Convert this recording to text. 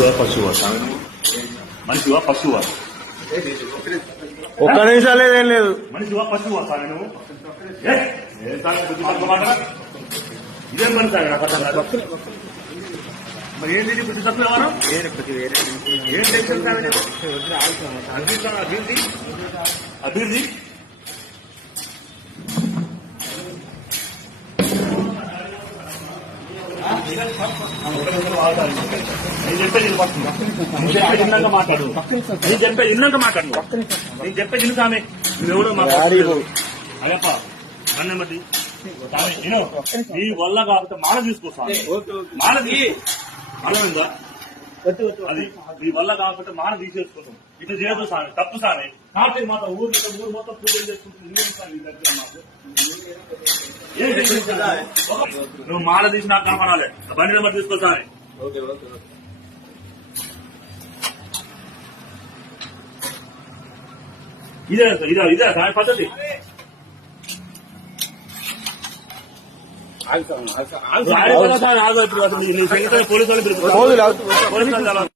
మనిషివా పశువా మనిషివా పశువా ఒక్క నిమిషం లేదేం లేదు. మనిషివా పశువా సామి నువ్వు ఇదేం పని సార్ నాకు అర్థం కాదు. మరి ఏంటి ప్రతి తప్పు వ్యవహారం ఏం టెన్షన్ సార్ అభివృద్ధి అభివృద్ధి నేను చెప్పేది ఇన్నాక మాట్లాడు నేను చెప్పేది ఇన్నాక మాట్లాడు నేను చెప్పేది ఇನ್ನು సామె నువ్వెవడో మాట్లాడు అదేప అన్నమటి నీ వల్ల కాకపోతే మాల తీసుకోసాను మాల అర్థమైందా అది నీ వల్ల కాకపోతే మాల తీసేసుకుంటాం ఇట్లా చేయదు సామె తప్పు సామె కాబట్టి మాత్రం ఊరు మొత్తం పూజలు చేసుకుంటుంది నువ్వు మాల తీసి నాకు కనపడాలి బండి నెంబర్ తీసుకొస్తాను ఇదే ఇదే దాని పద్ధతి ఆగో ఇప్పుడు పోలీసు వాళ్ళు